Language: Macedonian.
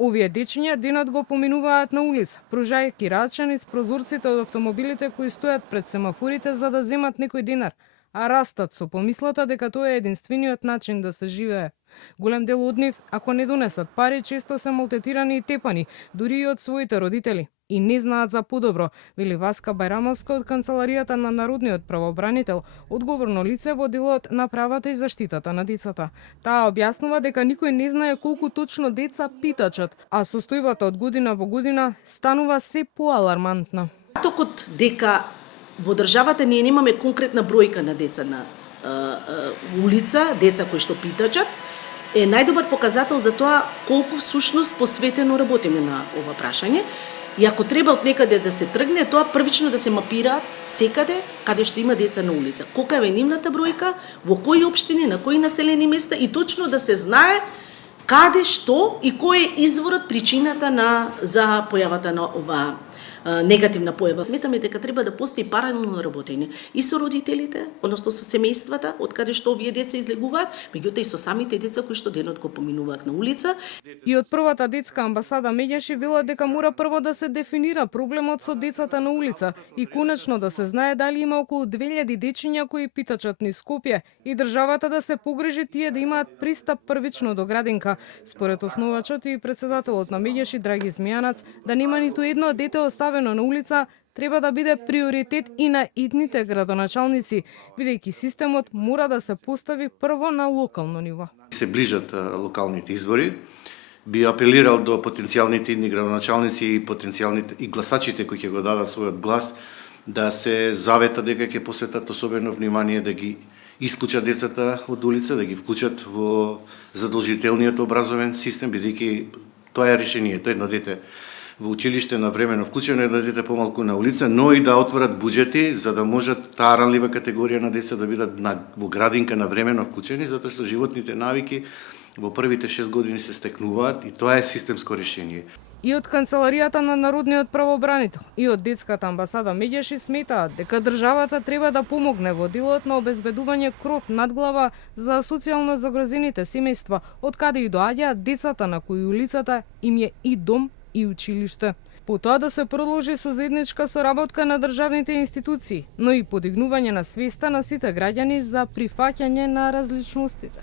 Овие дечиња денот го поминуваат на улица, пружајќи рачен из прозорците од автомобилите кои стојат пред семафорите за да земат некој денар, а растат со помислата дека тоа е единствениот начин да се живее. Голем дел од нив, ако не донесат пари, често се малтетирани и тепани, дури и од своите родители. И не знаат за подобро, вели Васка Бајрамовска од канцеларијата на Народниот правобранител, одговорно лице во делот на правата и заштитата на децата. Таа објаснува дека никој не знае колку точно деца питачат, а состојбата од година во година станува се поалармантна. Токот дека во државата ние немаме конкретна бројка на деца на улица, деца кои што питачат, е најдобар показател за тоа колку всушност посветено работиме на ова прашање. И ако треба од некаде да се тргне, тоа првично да се мапираат секаде каде што има деца на улица. Колка е нивната бројка, во кои општини, на кои населени места и точно да се знае каде, што и кој е изворот, причината за појавата на ова негативна појава. Сметаме дека треба да постои паралелно работење и со родителите, односно со семејствата, од каде што овие деца излегуваат, меѓутоа и со самите деца кои што денот го поминуваат на улица. И од првата детска амбасада Меѓаши велат дека мора прво да се дефинира проблемот со децата на улица и конечно да се знае дали има околу 2000 дечиња кои питачат низ Скопје и државата да се погрижи тие да имаат пристап првично до градинка. Според основачот и председателот на Меѓаши Драги Змејанац, да нема ниту едно дете оставено на улица треба да биде приоритет и на идните градоначалници, бидејќи системот мора да се постави прво на локално ниво. Се ближат локалните избори. Би апелирал до потенцијалните идни градоначалници и потенцијалните и гласачите кои ќе го дадат својот глас да се заветат дека ќе посветат особено внимание да ги исклучат децата од улица, да ги вклучат во задолжителниот образовен систем, бидејќи тоа е решението. Едно дете во училиште на времено вклучено, едно дете помалку на улица, но и да отворат буџети за да можат таа ранлива категорија на деца да бидат во градинка на времено вклучени, затоа што животните навики во првите 6 години се стекнуваат и тоа е системско решение. И од канцеларијата на Народниот правобранител и од детската амбасада Меѓаши сметаат дека државата треба да помогне во делот на обезбедување кров над глава за социјално загрозените семејства, од каде и доаѓаат децата на кои улицата им е и дом и училиште. По тоа да се продолжи со заедничка соработка на државните институции, но и подигнување на свеста на сите граѓани за прифаќање на различностите.